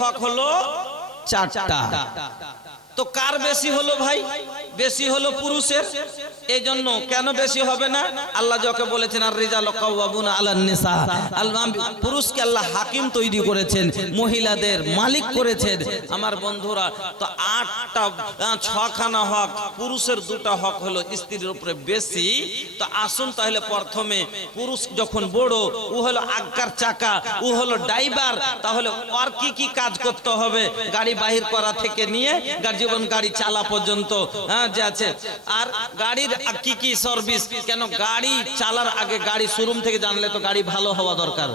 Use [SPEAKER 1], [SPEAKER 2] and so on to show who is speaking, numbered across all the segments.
[SPEAKER 1] হক হলো চারটা। তো কার বেশি হলো ভাই? বেশি হলো পুরুষের? এই জন্য কেন বেশি হবে না? আল্লাহ যাকে বলেছেন আর রিজাল কাওয়াবুনা আলান নিসা। আল্লাহ পুরুষকে আল্লাহ হাকিম তৈরি করেছেন, মহিলাদের মালিক করেছেন। আমার বন্ধুরা, তো আটটা ছখানা হক, পুরুষের দুটা হক হলো স্ত্রীর উপরে বেশি। তো আসুন তাহলে প্রথমে পুরুষ যখন বড়, ও হলো আজ্ঞার চাকা, ও হলো ড্রাইভার, তাহলে আর কি কি কাজ করতে হবে? গাড়ি বাহির করা থেকে নিয়ে গাড়ি জীবন গাড়ি চালা পর্যন্ত হ্যাঁ যে আছে। আর গাড়ির কি কি সার্ভিস কেন গাড়ি চালার আগে গাড়ি শোরুম থেকে জানলে তো গাড়ি ভালো হওয়া দরকার।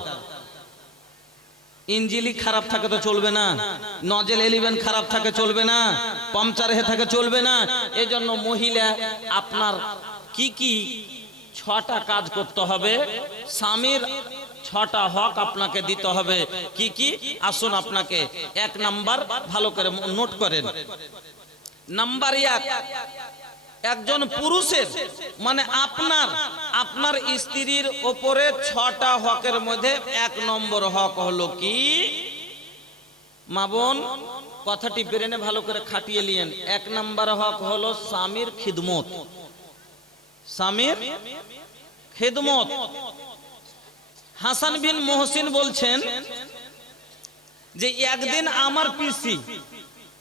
[SPEAKER 1] ইঞ্জিনই খারাপ থাকে তো চলবে না। নজেল এলিভেন খারাপ থাকে চলবে না। পাংচার হয়ে থাকে চলবে না। এই জন্য মহিলা, আপনার কি কি ছটা কাজ করতে হবে? স্বামীর ছটা হক আপনাকে দিতে হবে। কি কি? আসুন আপনাকে এক নাম্বার ভালো করে নোট করেন। নাম্বার এক, একজন পুরুষের মানে আপনার আপনার স্ত্রীর ওপরে ছটা হকের মধ্যে এক নম্বর হক হলো কি? মা বোন, কথাটি বেরেনে ভালো করে খাটিয়ে নিয়েন। এক নম্বর হক হলো স্বামীর খিদমত। স্বামীর খিদমত। হাসান বিন মোহসিন বলছেন যে একদিন আমার পিসি,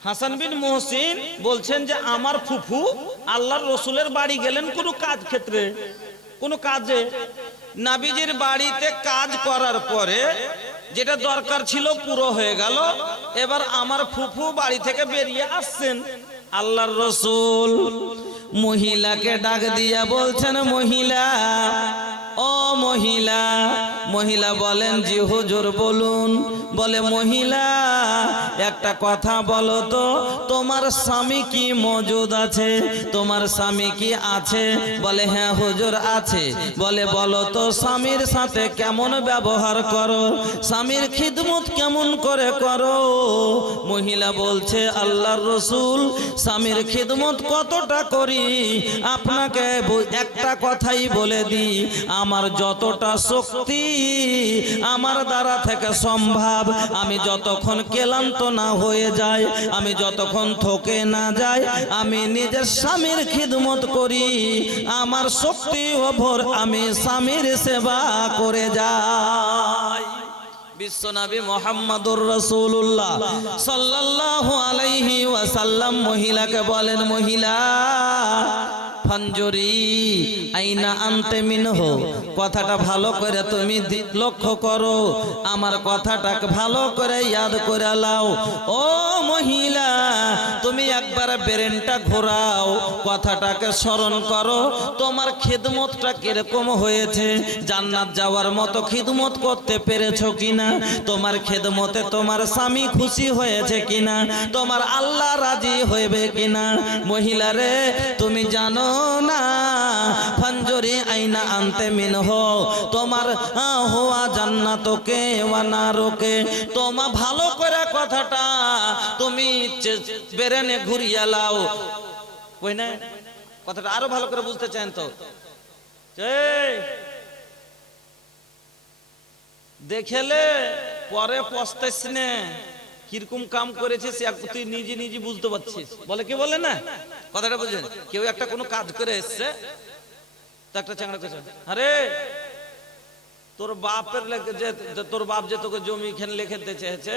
[SPEAKER 1] হাসান বিন মোহসিন বলছেন যে আমার ফুফু আল্লাহর রসুলের বাড়ি গেলেন কোনো কাজ ক্ষেত্রে, কোনো কাজে। নাবিজির বাড়িতে কাজ করার পরে যেটা দরকার ছিল পুরো হয়ে গেল, এবার আমার ফুফু বাড়ি থেকে বেরিয়ে আসছেন আল্লাহর রসুল। মহিলাকে ডাক দিয়া বলছেন, মহিলা মহিলা বলেন জি হুজুর বলুন। বলে, মহিলা, একটা কথা বলো তো, তোমার স্বামী কি মজুদ আছে? তোমার স্বামী কি আছে? বলে হ্যাঁ হুজুর আছে। বলে, বলো তো, স্বামীর সাথে কেমন ব্যবহার করো? স্বামীর খিদমত কেমন করে করো? মহিলা বলছে, আল্লাহর রসুল, স্বামীর খিদমত কতটা করি? আপনাকে একটা কথাই বলে দিই, আমার যতটা শক্তি আমার দ্বারা থেকে সম্ভব আমি যতক্ষণ ক্লান্ত না হয়ে যায় আমি যতক্ষণ থকে না যাই, আমি নিজের স্বামীর খিদমত করি, আমার শক্তি ওভর আমি স্বামীর সেবা করে যাই। বিশ্বনবী মোহাম্মদুর রসুল্লাহ সাল্লাল্লাহু আলাইহি ওয়াসাল্লাম মহিলাকে বলেন, মহিলা ফঞ্জুরি আইনা আনতে মিনহো। কথাটা ভালো করে তুমি লক্ষ্য করো। আমার কথাটাকে ভালো করে ইয়াদ করে লাও। ও মহিলা তুমি একবার ব্রেনটা ঘোরাও, কথাটাকে স্মরণ করো। তোমার খিদমতটা কীরকম হয়েছে? জান্নাত যাওয়ার মতো খিদমত করতে পেরেছ কিনা? তোমার খেদমতে তোমার স্বামী খুশি হয়েছে কিনা? তোমার আল্লাহ রাজি হইবে কিনা? মহিলা রে, তুমি জানো না ফঞ্জরি আইনা আনতে মিন হো। তোমার হওয়া জান্নাতকে ওয়ানারোকে তোমা ভালো করে কথাটা তুমি বেরেনে ঘুরিয়ে লাও। কই না? কথাটা আরও ভালো করে বুঝতে চান তো। দেখেলে পরে পস্তাইস না। কীরকম কাম করেছিস তুই নিজে নিজে বুঝতে পারছিস। বলে কি বলে না? কথাটা বুঝলেন? কেউ একটা কোনো কাজ করে এসছে, তো একটা চাংড়া কেছে আরে তোর বাপের যে তোর বাপ যে তোকে জমি এখানে লিখে দিতে চেয়েছে,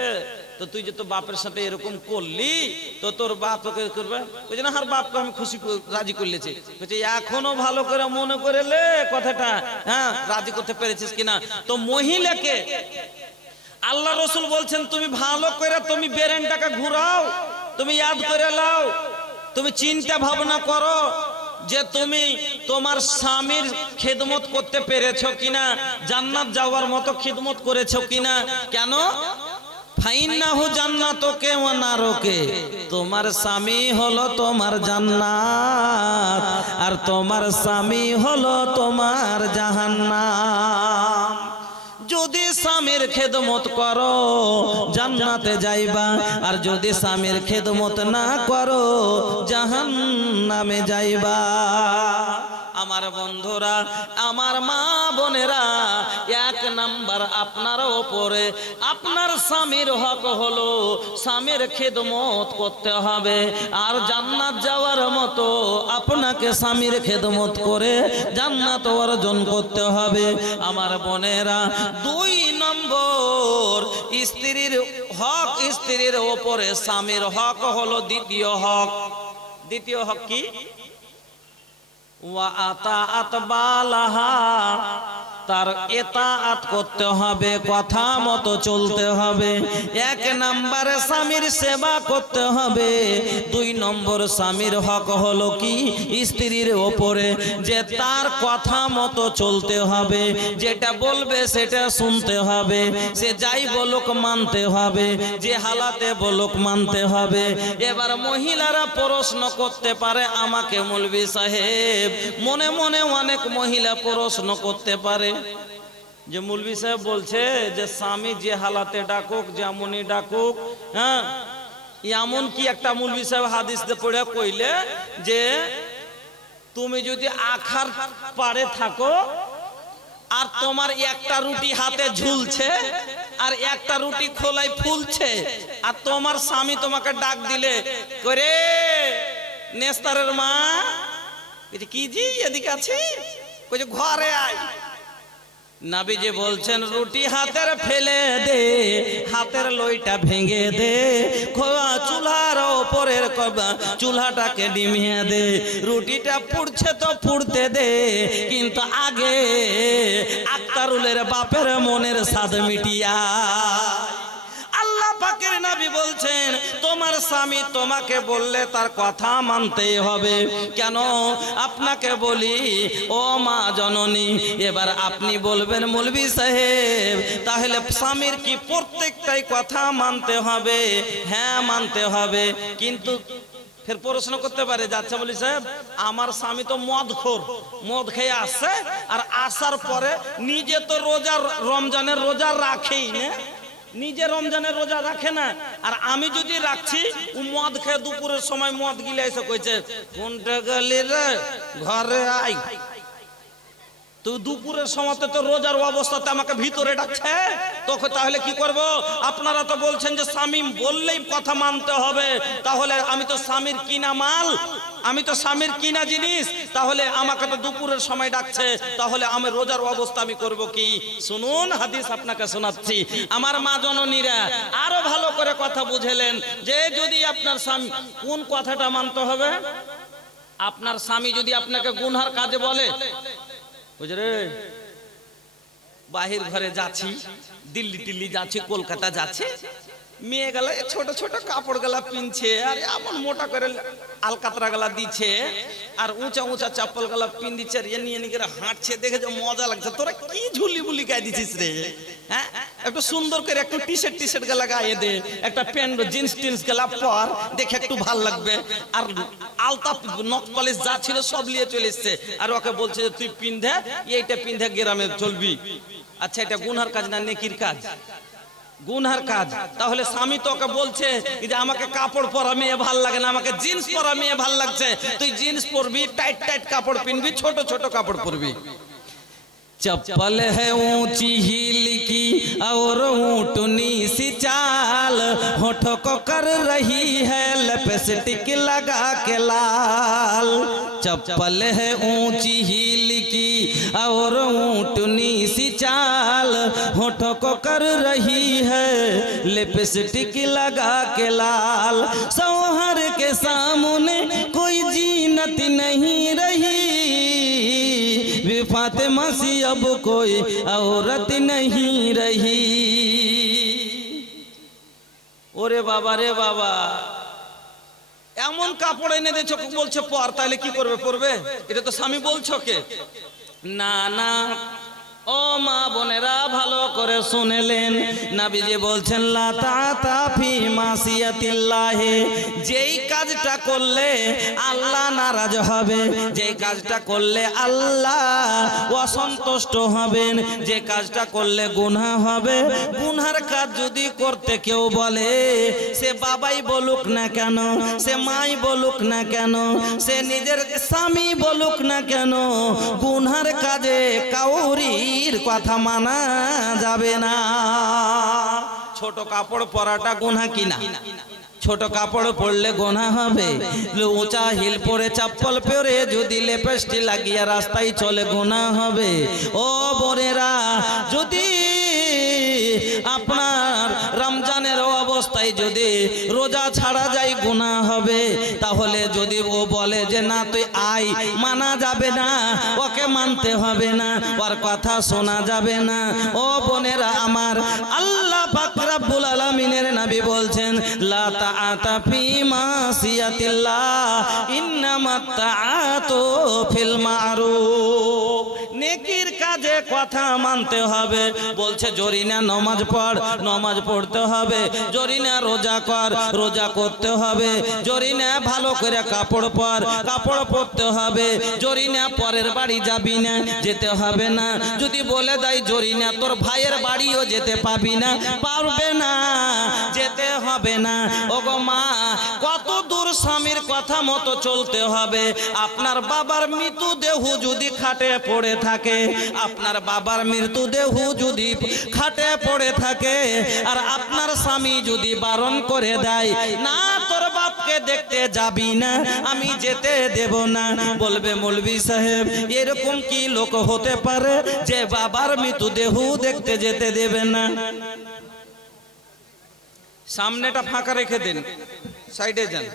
[SPEAKER 1] তো তুই যে তোর বাপের সাথে এরকম করলি, তো তোর বাপ তোকে করবে? ওই জন্য হার বাপকে আমি খুশি রাজি করলেছি বলছে, এখনও ভালো করে মনে করে লে কথাটা হ্যাঁ? রাজি করতে পেরেছিস কিনা? তো মহিলাকে আল্লাহ রসুল বলছেন, তুমি ভালো করে তুমি বেরেনটাকে ঘুরাও, তুমি ইয়াদ করে লাও, তুমি চিন্তা ভাবনা করো যে তুমি তোমার স্বামীর খিদমত করতে পেরেছ কিনা, জান্নাত যাওয়ার মতো খিদমত করেছ কিনা? কেন? তোমার স্বামী হলো তোমার জান্নাত, আর তোমার স্বামী হলো তোমার জাহান্নাম স্বামীর খেদমত করো জান্নাতে যাইবা। আর যদি স্বামীর খেদমত না করো জাহান নামে যাইবা। আমার বন্ধুরা, আমার মা বোনেরা, এক নাম্বার আপনার ওপরে, আপনার স্বামীর হক হলো স্বামীর খেদমত করতে হবে। আর জান্নাত যাওয়ার মতো আপনাকে স্বামীর খেদমত করে জান্নাত অর্জন করতে হবে। আমার বোনেরা, দুই নম্বর, স্ত্রীর হক স্ত্রীর ওপরে স্বামীর হক হলো দ্বিতীয় হক। দ্বিতীয় হক কি? ওয়া আতা বালাহা তার এতাআত করতে হবে, কথা মতো চলতে হবে। এক নম্বরে স্বামীর সেবা করতে হবে। দুই নম্বর স্বামীর হক হলো কি? স্ত্রীর ওপরে, যে তার কথা মতো চলতে হবে, যেটা বলবে সেটা শুনতে হবে, সে যাই বলুক মানতে হবে, যে হালাতে বলুক মানতে হবে। এবার মহিলারা প্রশ্ন করতে পারে, আমাকে মৌলবি সাহেব, মনে মনে অনেক মহিলা প্রশ্ন করতে পারে যে মুলবি সাহেব বলছে যে স্বামী যে হালাতে ডাকুক, যেমনই ডাকুক হ্যাঁ? এমন কি একটা মুলবি সাহেব হাদিস পড়ে কইলে যে তুমি যদি আখার পারে থাকো আর তোমার একটা রুটি হাতে ঝুলছে আর একটা রুটি খোলায় ফুলছে আর তোমার স্বামী তোমাকে ডাক দিলে করে নেস্তারের মা কি জি এদিকে আছে ঘরে আয়। নাবিজি বলছেন রুটি হাতের ফেলে দে হাতের লইটা ভেঙে দে খোয়া চুলার ওপরের চুলাটাকে ডিমিয়ে দে রুটিটা পুড়ছে তো পুড়তে দে কিন্তু আগে আক্তারুলের বাপের মনের স্বাদ মিটিয়া পাকের নবী বলছেন, তোমার স্বামী তোমাকে বললে তার কথা মানতে হবে। কেন? আপনাকে বলি, ও মা জননী, এবার আপনি বলবেন মুলবি সাহেব, তাহলে স্বামীর কি প্রত্যেকটাই কথা মানতে হবে? হ্যাঁ মানতে হবে। কিন্তু ফের প্রশ্ন করতে পারে, যাচ্ছে বলি সাহেব, আমার স্বামী তো মদ খোর মদ খেয়ে আসছে, আর আসার পরে নিজে তো রোজা, রমজানের রোজা রাখেই না। নিজে রমজানের রোজা রাখে না। আর আমি যদি রাখছি মদ খেয়ে দুপুরের সময় মদ গিলে এসে কইছে, কোনটা গেলি রে? ঘরে আই তুই দুপুরের সময় তো রোজার অবস্থাতে আমাকে ভিতরে ডাকছে। তোকে তাহলে কি করব? আপনারা তো বলছেন যে স্বামী বললেই কথা মানতে হবে। তাহলে আমি তো স্বামীর কিনা মাল? আমি তো স্বামীর কিনা জিনিস? তাহলে আমাকে তো দুপুরের সময় ডাকছে। তাহলে আমি রোজার অবস্থা আমি করব কি? শুনুন, হাদিস আপনাকে শোনাচ্ছি। আমার মা জননীরা আরও ভালো করে কথা বুঝেলেন যে যদি আপনার স্বামী কোন কথাটা মানতে হবে? আপনার স্বামী যদি আপনাকে গুনহার কাজে বলে বাহির ঘরে যাচ্ছি দিল্লি টিল্লি যাচ্ছি কলকাতা যাচ্ছে। মেয়ে গেলা ছোট ছোট কাপড় গেলা পিনছে, আর এমন মোটা করে আলকাতরা গেলা দিচ্ছে, আর উঁচা উঁচা চাপ্পল গেলা পিন দিচ্ছে আর এনি করে হাঁটছে, দেখে যে মজা লাগছে। তোরা কি ঝুলি বুলি গায়ে দিছিস রে? হ্যাঁ? একটু সুন্দর করে একটু টি শার্ট টি শার্ট গেলা গায়ে দে, একটা প্যান্ট, জিন্স টিন্স গেলা পর, দেখে একটু ভালো লাগবে। আর আলতা নখ পালিশ যা ছিল সব নিয়ে চলে এসছে। আর ওকে বলছে যে, তুই পিন্ধে, এইটা পিন্ধে গ্রামে চলবি। আচ্ছা এটা গুনহার কাজ না নেকির কাজ? গুনহার কাজ। তাহলে স্বামী তোকে বলছে যে, আমাকে কাপড় পরা মেয়ে ভালো লাগে না, আমাকে জিন্স পরা মেয়ে ভালো লাগছে। তুই জিন্স পরবি, টাইট টাইট কাপড় পিনবি, ছোট ছোট কাপড় পরবি। चप्पल है ऊँची हील की और ऊंटनी सी चाल। होठों को कर रही है लिपस्टिक लगा के लाल। चप्पल है ऊँची हील की और ऊंटनी सी चाल। होठों को कर रही है लिपस्टिक लगा के लाल। सौहर के सामने कोई जीनत नहीं रही भी फातिमा सी अब कोई औरत नहीं रही ওরে বাবা রে বাবা এমন কাপড় এনে দিয়েছ বলছে পর তাহলে কি করবে পরবে এটা তো স্বামী বলছো কে না না ও মা বোনেরা, ভালো করে শুনেলেন। নাবিজি বলছেন মাসিয়াতিল্লাহে। যেই কাজটা করলে আল্লাহ নারাজ হবে, যেই কাজটা করলে আল্লাহ অসন্তুষ্ট হবেন, যে কাজটা করলে গুনাহ হবে, গুনহার কাজ যদি করতে কেউ বলে, সে বাবাই বলুক না কেন, সে মাই বলুক না কেন, সে নিজের স্বামী বলুক না কেন, গুনহার কাজে কাউরির কথা মানা যাবে না। ছোট কাপড় পরাটা গোনা কিনা? ছোট কাপড় পরলে গোনা হবে। উঁচা হিল পরে চাপ্পল পরে যদি লেপেস্টি লাগিয়ে রাস্তায় চলে গোনা হবে। ও বোনেরা, যদি আপনার অবস্থায় যদি রোজা ছাড়া যায় গুণা হবে, তাহলে যদি ও বলে যে, না, তুই আই মানা যাবে না, ওকে মানতে হবে না, ওর কথা শোনা যাবে না। ও বোনেরা আমার, আল্লাহ পাক রাব্বুল আলামিনের নবী বলছেন, লা তাআতা ফি মাসিয়াতিল্লাহ, ইন্নামাত তাআতু ফিল মারুফ। কথা মানতে হবে। বলছে, জরিনা, নমাজ পড়, নমাজ পড়তে হবে। জরিনা, রোজা কর, রোজা করতে হবে। জরিনা, ভালো করে কাপড় পর, কাপড় পরতে হবে। জরিনা, পরের বাড়ি যাবি না, যেতে হবে না। যদি বলে দেয়, জরিনা, তোর ভাইয়ের বাড়িও যেতে পাবি না। পারবে না, যেতে হবে না। ওগো মা কত দূর স্বামীর কথা মতো চলতে হবে। আপনার বাবার মৃত্যুদেহ যদি খাটে পড়ে থাকে, আপনার বাবার মৃত্যুদেহ যদি খাটে পড়ে থাকে, আর আপনার স্বামী যদি বারণ করে দেয়, না, তোর বাপকে দেখতে যাবি না, আমি যেতে দেব না। বলবে মৌলবি সাহেব, এরকম কি লোক হতে পারে যে বাবার মৃত্যুদেহ দেখতে যেতে দেবে না? সামনেটা ফাঁকা রেখে দিন, সাইডে যান।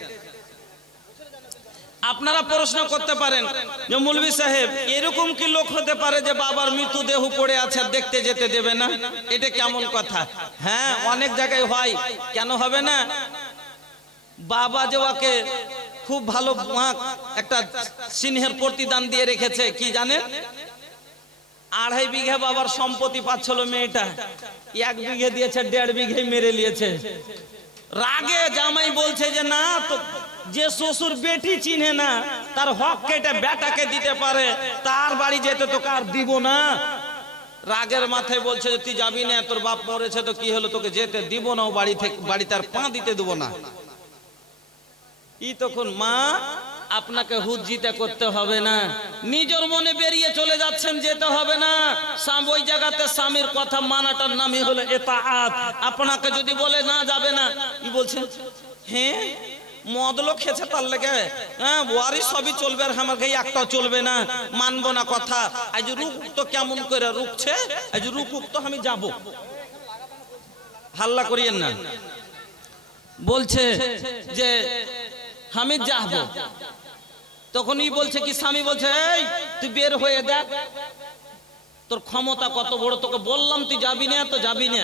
[SPEAKER 1] আপনারা প্রশ্ন করতে পারেন যে মৌলবি সাহেব, এরকম কি লোক হতে পারে যে বাবার মৃত্যুদেহ পড়ে আছে দেখতে যেতে দেবে না? এটা কেমন কথা? হ্যাঁ অনেক জায়গায় হয়। কেন হবে না? বাবা যে খুব ভালো একটা সিংহের প্রতিদান দিয়ে রেখেছে, কি জানেন? আড়াই বিঘা বাবার সম্পত্তি পাচ্ছিল মেয়েটা। এক বিঘে দিয়েছে, দেড় বিঘে মেরে নিয়েছে। রাগে জামাই বলছে যে, না, তো যে শ্বশুর বেটি চিনে না, তার হক কেটে বেটাকে দিতে পারে, তার বাড়ি যেতে তো কার দিব না? রাগের মাথায় বলছে তুই যাবি না, তোর বাপ মরেছে, তো কি হলো তোকে যেতে দিব না? বাড়ি থেকে বাড়িতে আর পা দিতে দেবো না। ই তখন মা, আপনাকে হুজ্জিতে করতে হবে না। নিজের মনে বেরিয়ে চলে যাচ্ছেন, যেতে হবে না। ওই জায়গাতে স্বামীর কথা মানাটার নামই হলো এতাআত। আপনাকে যদি বলে না যাবে না, ই বলছেন হ্যাঁ? মদলো খেছে তার লেগে। হ্যাঁ ওয়ারি সবই চলবে আর আমার গায়ে একটাও চলবে না। মানবো না কথা। আজ রুক তো কেমন করে রুকছে আজ রুকুক তো আমি যাব। হাল্লা করিয়েন না। বলছে যে, আমি যাব। তখনই বলছে কি, স্বামী বলছে, এই, তুই বের হয়ে দেখ। তোর ক্ষমতা কত বড়? তোকে বললাম তুই যাবি না, তো যাবি না।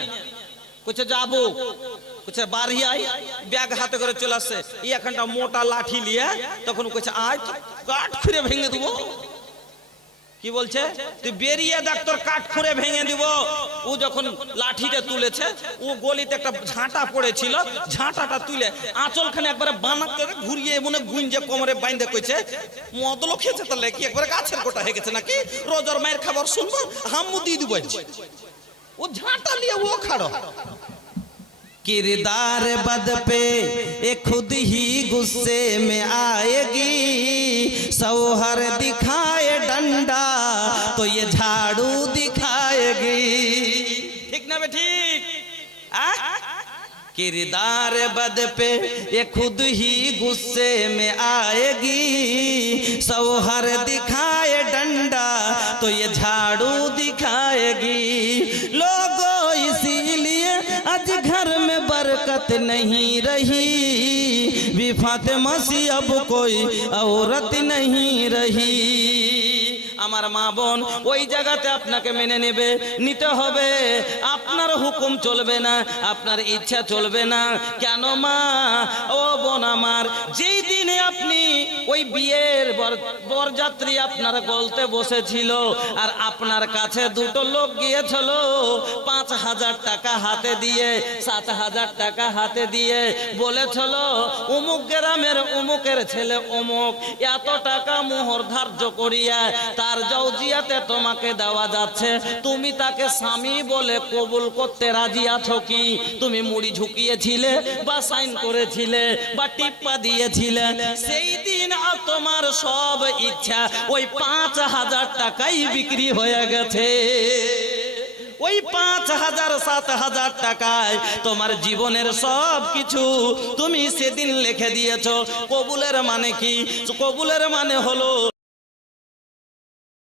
[SPEAKER 1] কইছে, যাব। কইছে, বাড়ি আই ব্যাগ হাতে করে চলে আসছে এই এখানটা মোটা লাঠি নিয়ে তখন কইছে, আয় কাঠ খুঁড়ে ভেঙে দেবো। কি বলছে? তুই বেরিয়ে দেখ, তোর কাঠ খুঁড়ে ভেঙে দিব। ও যখন লাঠিটা তুলেছে, ও গলিতে একটা ঝাঁটা পড়েছিল। ঝাঁটাটা তুলে আঁচলখানে একবারে বানা করে ঘুরিয়ে মনে গুঞ্জে কোমরে বাইন্ধে কইছে মদলো খেয়েছে তাহলে কি একবারে গাছের গোটা হয়ে গেছে নাকি? রোজর মায়ের খাবার শুনব, হাম্মু দিয়ে দিব ও ঝাঁটা নিয়ে ও খাড়ো। किरदार बद पे ये खुद ही गुस्से में आएगी। सौहर दिखाए डंडा तो ये झाड़ू दिखाएगी। ठीक ना बे ठीक किरदार बद पे ये खुद ही गुस्से में आएगी। सौहर दिखाए डंडा तो ये झाड़ू बरकत नहीं रही। विफात मसी अब कोई औरत नहीं रही। আমার মা বোন, ওই জায়গাতে আপনাকে মেনে নেবে, নিতে হবে। আপনার হুকুম চলবে না, আপনার ইচ্ছা চলবে না। কেন মা? ও বোন আমার, যেই দিনে আপনি ওই বিয়ের বরযাত্রী আপনার গলতে বসেছিল আর আপনার কাছে দুটো লোক গিয়েছিল, পাঁচ হাজার টাকা হাতে দিয়ে, সাত হাজার টাকা হাতে দিয়ে বলেছিল অমুক গ্রামের অমুকের ছেলে অমুক এত টাকা মোহর ধার্য করিয়া তার জৌজিয়াতে তোমাকে দেওয়া যাচ্ছে। তুমি তাকে স্বামী বলে কবুল করতে রাজি আছো কি? তুমি মুড়ি ঝুঁকিয়েছিলে বা সাইন করেছিলে বা টিপ্পা দিয়েছিলে। সেই দিন তোমার সব ইচ্ছা, ওই পাঁচ হাজার টাকাই বিক্রি হয়ে গেছে। ওই পাঁচ হাজার, সাত হাজার টাকায় তোমার জীবনের সব কিছু তুমি সেদিন লিখে দিয়েছ। কবুলের মানে কি? কবুলের মানে হলো